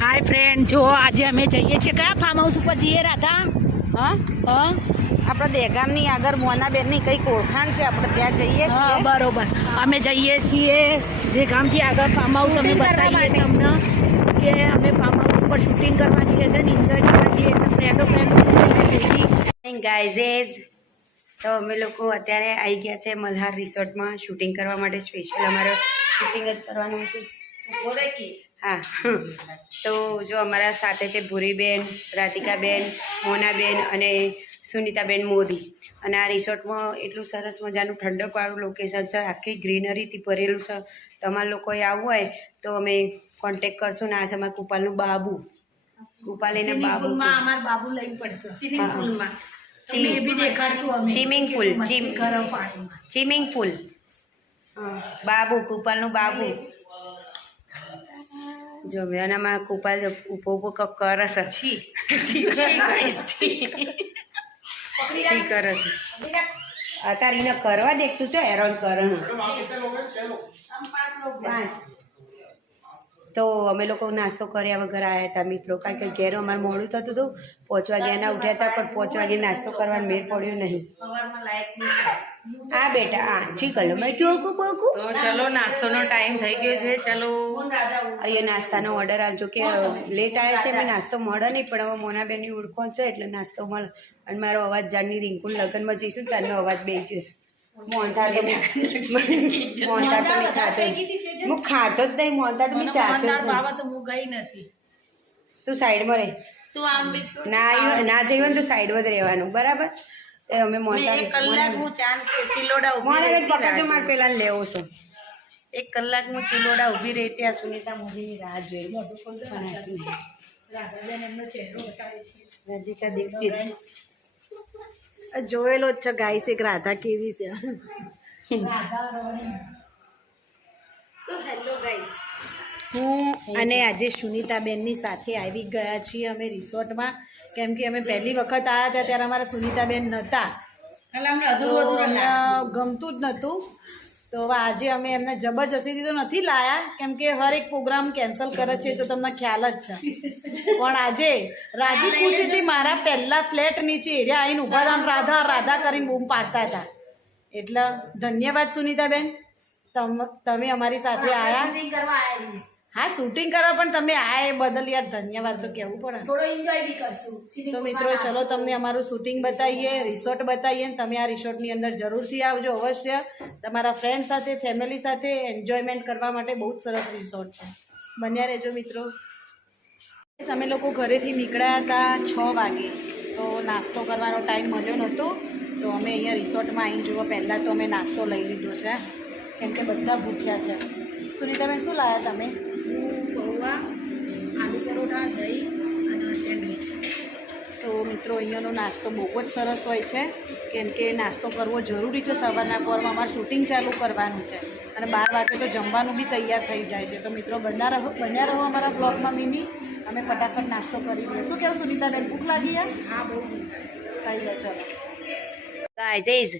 Hi friend, जो आज अमे जઈએ છીએ કયા ફાર્મ હાઉસ ઉપર જઈએ રાધા? હા હા, આપણે દહેગામની આગળ મોનાબેનની કંઈક ઓળખાણ છે, આપણે ત્યાં જઈએ હા છીએ. બરોબર. અમે જઈએ છીએ જે ગામથી આગળ ફાર્મ હાઉસ અમે Shooting કરવા બતાવીએ તમને કે અમે ફાર્મ હાઉસ ઉપર શૂટિંગ કરવા જઈએ છીએ ને એન્જોય કરવા જઈએ એટલે ફ્રેન્ડો ગાઈઝ, તો અમે લોકો અત્યારે આવી ગયા છે મલ્હાર રિસોર્ટમાં શૂટિંગ કરવા માટે. સ્પેશિયલ અમારે શૂટિંગ જ કરવાનું હતું. હા, તો જો અમારા સાથે છે ભૂરીબેન, રાધિકાબેન, મોનાબેન અને સુનિતાબેન મોદી. અને આ રિસોર્ટમાં એટલું સરસ મજાનું ઠંડકવાળું લોકેશન છે, આખી ગ્રીનરીથી ભરેલું છે. તમારા લોકોએ આવવું હોય તો અમે કોન્ટેક કરશું. ને આ છે અમારા કુપાલનું બાબુ. કુપાલ એને બાબુ અમાર બાબુ લઈ પડશે સ્વિમિંગ પુલમાં. Swimming pool, swimming pool. બાબુ, કુપાલનું બાબુ. જો મેનામાં કુપાલ ઉભો ઉભો કપ કરે છે. છી કરે છે અત્યારે એને કરવા દેખતું છો હેરાન કરે. તો અમે લોકો નાસ્તો કર્યા વગર આવ્યા હતા મિત્રો, કારણ કે ઘેર અમારે મોડું થતું હતું. 5 વાગ્યાના ઉઠ્યા હતા, પણ 5 વાગે નાસ્તો કરવાનો મેળ પડ્યો નહીં. હા બેટા, હા ઠીક હલો મેં ચોકું બોકું. તો ચલો, નાસ્તોનો ટાઈમ થઈ ગયો છે. ચલો અહીંયા નાસ્તાનો ઓર્ડર આવજો કે લેટ આવે છે, મેં નાસ્તો મળે નહીં, પણ હવે મોનાબેનની ઓળખોણ છે એટલે નાસ્તો મળે. અને મારો અવાજ જાણની રિંકુન લગ્નમાં જઈશું ત્યારનો અવાજ બે ગયો છે. મોનતા તો મેં ખાતો હું ખાતો જ નહીં. મોનતા તો મેં ચાતો જ નહીં. તો હું ગઈ નથી. તું સાઈડમાં રહે. તું આમ ના જઈ હોય ને તો સાઈડમાં જ રહેવાનું, બરાબર? એ અમે મોનતા કલાક હું ચાંદ ચિલોડા મોનાબેન પકડજો, મારે પેલા લેવો છે. 1 કલાક હું ચિલોડા ઊભી રહી ત્યાં સુનિતા મોદીની રાહ જોઈ. રાધિકા દીક્ષિત જોયેલો જ છે ગાઈસ, એક રાધા કેવી છે. હું અને આજે સુનિતાબેનની સાથે આવી ગયા છીએ અમે રિસોર્ટમાં, કેમ કે અમે પહેલી વખત આવ્યા હતા ત્યારે અમારા સુનિતાબેન નહોતા, તો અમને ગમતું જ નહોતું. તો હવે આજે અમે એમને જબરજસ્તીથી તો નથી લાયા, કેમ કે હર એક પ્રોગ્રામ કેન્સલ કરે છે તો તમને ખ્યાલ જ છે. પણ આજે રાજી ખુશીથી મારા પહેલા ફ્લેટ નીચે એરિયા આવીને ઊભા હતા, રાધા રાધા કરીને બૂમ પાડતા હતા. એટલે ધન્યવાદ સુનિતાબેન, તમે અમારી સાથે આવ્યા. હા, શૂટિંગ કરવા પણ તમે આયા એ બદલ યાર ધન્યવાદ તો કહેવું પડે. થોડો એન્જોય બી કરશું. તો મિત્રો ચલો તમને અમારું શૂટિંગ બતાવીએ, રિસોર્ટ બતાવીએ. તમે આ રિસોર્ટની અંદર જરૂરથી આવજો અવશ્ય, તમારા ફ્રેન્ડ સાથે, ફેમિલી સાથે એન્જોયમેન્ટ કરવા માટે. બહુ જ સરસ રિસોર્ટ છે, બન્યા રહેજો મિત્રો. અમે લોકો ઘરેથી નીકળ્યા હતા 6 વાગે, તો નાસ્તો કરવાનો ટાઈમ મળ્યો નહોતો. તો અમે અહીંયા રિસોર્ટમાં આવીને જુઓ, પહેલાં તો અમે નાસ્તો લઈ લીધો છે, કેમ કે બધા ભૂખ્યા છે. સુનિતાબેન શું લાવ્યા તમે? પૌવા, આલુ પરોઠા, દહીં અને સેન્ડવિચ. તો મિત્રો અહીંયાનો નાસ્તો બહુ જ સરસ હોય છે, કેમ કે નાસ્તો કરવો જરૂરી છે. સવારના પોરમાં અમારે શૂટિંગ ચાલુ કરવાનું છે અને 12 વાગે તો જમવાનું બી તૈયાર થઈ જાય છે. તો મિત્રો બન્યા રહો અમારા બ્લોગમાં. મિની અમે ફટાફટ નાસ્તો કરી લઈએ. શું કહેવું સુનિતાબેન, ભૂખ લાગી યાર? હા, બહુ ખાઈ લે. ચલો ગાઈઝ,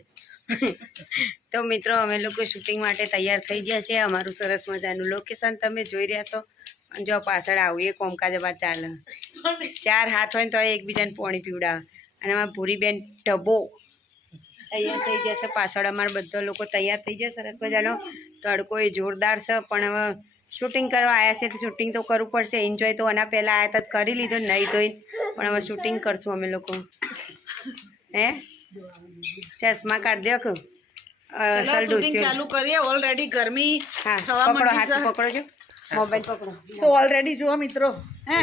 તો મિત્રો અમે લોકો શૂટિંગ માટે તૈયાર થઈ ગયા છે. અમારું સરસ મજાનું લોકેશન તમે જોઈ રહ્યા છો. અને જો પાછળ આવું એ કોમકાજ બાર ચાલે, 4 હાથ હોય ને તો એકબીજાને પાણી પીવડાવે. અને અમારા ભૂરીબેન ઢબો તૈયાર થઈ જશે. પાછળ અમારા બધા લોકો તૈયાર થઈ જશે. સરસ મજાનો તડકો એ જોરદાર છે, પણ હવે શૂટિંગ કરવા આવ્યા છે તો શૂટિંગ તો કરવું પડશે. એન્જોય તો આના પહેલાં આવ્યા હતા કરી લીધો, નહીં ધોઈને, પણ હવે શૂટિંગ કરશું અમે લોકો. હે ચશ્મા કાઢ દો. ચાલુ કરીએ. ઓલરેડી ગરમી પકડો, હાથ પકડો છો, મોબાઈલ પકડો. સો ઓલરેડી જુઓ મિત્રો, હે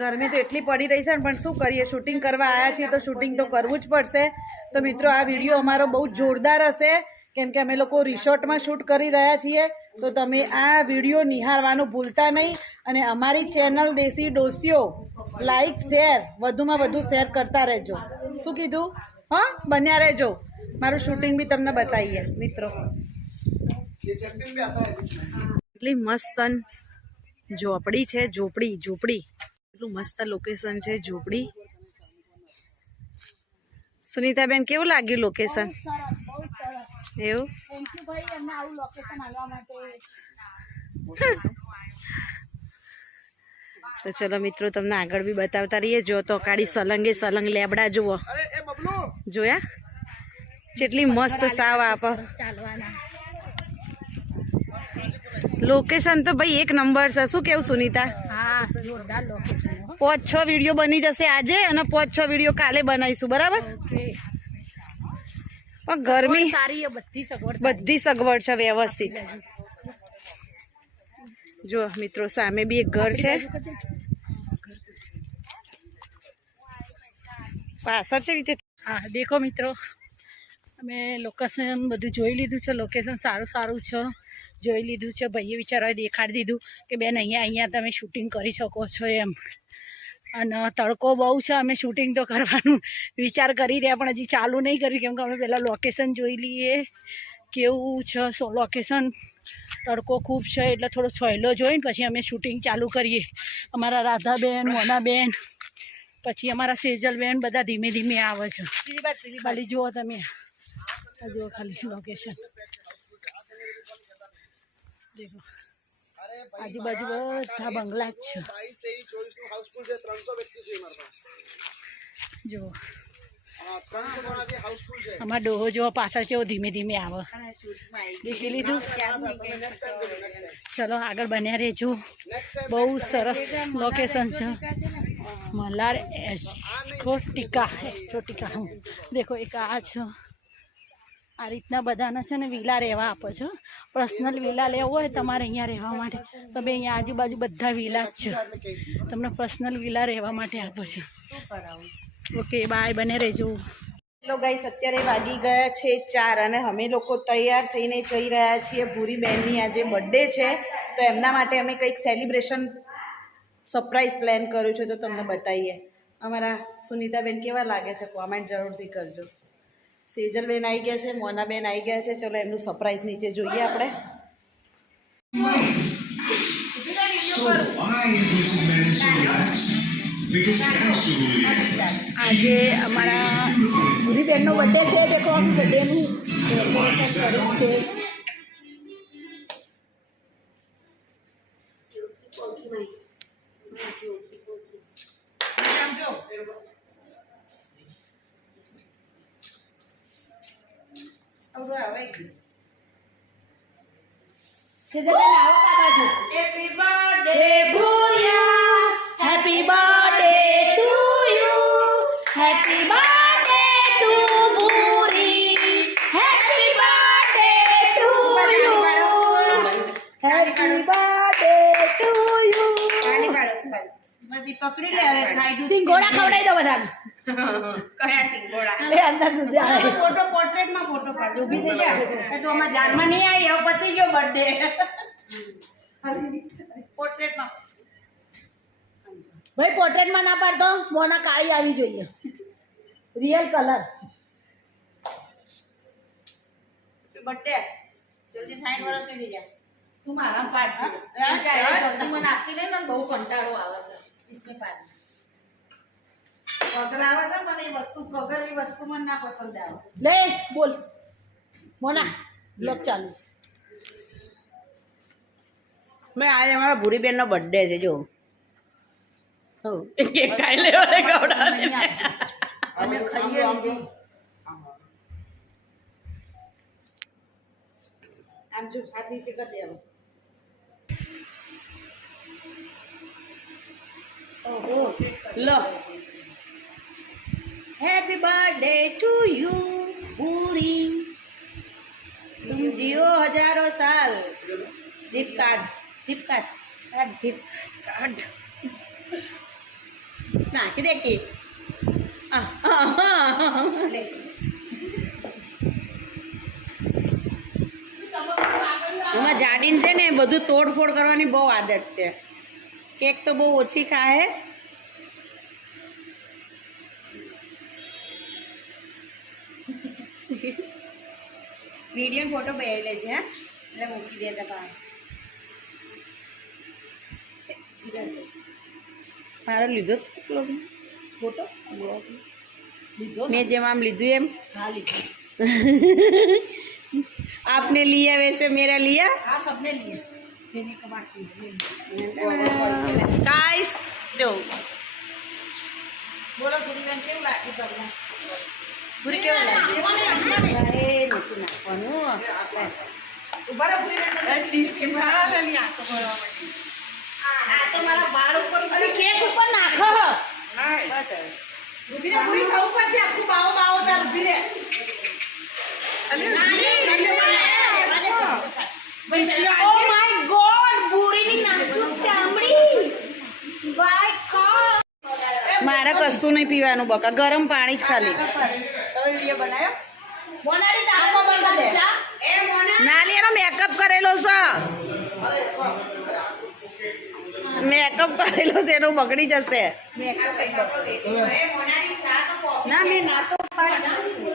ગરમી તો એટલી પડી રહી છે ને, પણ શું કરીએ, શૂટિંગ કરવા આવ્યા છીએ તો શૂટિંગ તો કરવું જ પડશે. તો મિત્રો આ વિડીયો અમારો બહુ જોરદાર હશે, કેમ કે અમે લોકો રિસોર્ટમાં શૂટ કરી રહ્યા છીએ. તો તમે આ વિડીયો નિહાળવાનું ભૂલતા નહીં. અને અમારી ચેનલ દેશી ડોસીઓ લાઈક, શેર, વધુમાં વધુ શેર કરતા રહેજો. શું કીધું? હા, બન્યા રહેજો. મારું શૂટિંગ બી તમને બતાવીએ મિત્રો. એટલી મસ્ત ઝોપડી છે, ઝોપડી એટલું મસ્ત લોકેશન છે, ઝોપડી. સુનિતાબેન, કેવું લાગ્યું લોકેશન? એવું તો ચલો મિત્રો તમને આગળ બી બતાવતા રહીએ. જો તો કાળી સલંગે સલંગ લેબડા જુઓ, જોયા કેટલી મસ્ત સાવ આપ. લોકેશન તો ભાઈ એક નંબર છે. શું કેવું સુનીતા? હા, જોરદાર લોકેશન. 5-6 વિડીયો બની જશે આજે અને 5-6 વિડીયો કાલે બનાવીશું, બરાબર? પણ ગરમી સારી બધી સગવડ બધી સગવડ છે વ્યવસ્થિત. જો મિત્રો સામે બી એક ઘર છે, પાછળ છે રીતે. હા દેખો મિત્રો, અમે લોકેશન બધું જોઈ લીધું છે. લોકેશન સારું છે, જોઈ લીધું છે. ભાઈએ વિચારવા દેખાડી દીધું કે બેન અહીંયા તમે શૂટિંગ કરી શકો છો એમ. અને તડકો બહુ છે, અમે શૂટિંગ તો કરવાનું વિચાર કરી રહ્યા પણ હજી ચાલુ નહીં કર્યું, કેમ કે અમે પહેલાં લોકેશન જોઈ લઈએ કેવું છે. લોકેશન તડકો ખૂબ છે એટલે થોડો છોયલો જોઈને પછી અમે શૂટિંગ ચાલુ કરીએ. અમારા રાધાબેન, મોનાબેન, પછી અમારા સેજલબેન બધા ધીમે ધીમે આવે છે. ખાલી જુઓ તમે, આ જુઓ ખાલી લોકેશન દેખો. આજુબાજુ બધા બંગલા જ છે. જુઓ અમારા ડોહો જેવો પાછળ છે, ધીમે ધીમે આવે. દેખી લીધું. ચલો આગળ બન્યા રહેજો. બહુ સરસ લોકેશન છે. મલાર એસ્ટ્રોટિકા હું દેખો એક આ છે. આ રીતના બધાને છે ને વિલા રહેવા આપે છે. પર્સનલ વિલા લેવો હોય તમારે અહીંયા રહેવા માટે તો બે અહીંયા આજુબાજુ બધા વિલા જ છે. તમને પર્સનલ વિલા રહેવા માટે આપે છે. ઓકે બાય, બને રહેજો. હેલો ગાઈસ, અત્યારે વાગી ગયા છે 4 અને અમે લોકો તૈયાર થઈને જઈ રહ્યા છીએ. ભૂરી બહેનની આજે બર્થડે છે તો એમના માટે અમે કંઈક સેલિબ્રેશન સરપ્રાઈઝ પ્લાન કર્યું છે તો તમને બતાવીએ. અમારા સુનીતાબેન કેવા લાગે છે કોમેન્ટ જરૂરથી કરજો. સેજલબેન આવી ગયા છે, મોનાબેન આવી ગયા છે. ચલો એમનું સરપ્રાઈઝ નીચે જોઈએ આપણે. આજે અમારા ભૂરીબેનનો બર્થડે છે. દેખો અમે બર્થડેનું ડેકોરેશન કર્યું છે. હેપી બર્થડે ભૂરિયા, happy birthday to you, happy birthday to ભૂરી, happy birthday to you, happy birthday to you. પકડી લે હવે, ખાઈ દઉં. સિંગોડા ખવડાવી દો બધાને. કયા સિંગોડા? એ અંદર દૂધ આવે. ફોટો પોર્ટ્રેટમાં ફોટો પાડજો. ઊભી થઈ જા. તો આમાં જાનમાં નહીં આવી, હવે પતી ગયો બર્થડે. પોર્ટ્રેટમાં ભાઈ પોર્ટ્રેટમાં ના પાડતો, મોના કાળી આવી જોઈએ, રિયલ કલર. બર્થડે જલ્દી 60 વર્ષની થઈ જાય. તું મારા પાડ છે. જલ્દી મને આપતી નહીં ને, બહુ કંટાળો આવે છે. इसके पास कगर આવે છે મને એ વસ્તુ, કગરની વસ્તુ મને ના પસંદ આવે. લે બોલ મોના, બ્લોગ ચાલુ. મેં આજે અમારા ભૂરીબેનનો બર્થડે છે. જો કેક ખાઈ લેવો ને ખવડાવે. અમે ખાઈએ લીધી. આમ જો હાથ નીચે કરી દેવો. લો હેપી બર્થડે ટુ યુ ભૂરી, तुम जियो हजारों साल. Zip card, zip card, card zip card નાખી દે કે એમાં જાડીન છે ને બધું તોડફોડ કરવાની બહુ આદત છે. કેક તો બહુ ઓછી ખાય. વિડીયો ફોટો બેસી લે છે એટલે મૂકી દે બહાર. મારો લીધો જ ફોટો મેં જેમ આમ લીધું એમ. हाँ लीजिए. आपने लिया वैसे मेरा लिया. हाँ सबने लिए. देने का बाकी गाइस કેવું લાગે એ નથી નાખવાનું ઉભા રહો, ભૂલી ના કરતા. આ તો મારા બાળ ઉપર કેક ઉપર નાખો બસ હવે. ઊભી રહે, પૂરી થવું પડશે. આખું બાવો બાવો તાર ઊભી રહે. ઓ માય ગોડ બોરીની નાચું ચામડી બાય ગોડ મારે કશું નહીં પીવાનું બકા, ગરમ પાણી જ ખાલી. તો વિડિયો બનાવ્યો મોનાડી તાકો બંધ દે. એ મોના નાલી એનો મેકઅપ કરેલો છે, મેકઅપ કરેલો છે એનો બગડી જશે. એ મોનાડી ચા તો કોફી ના મેં ના તો પાડી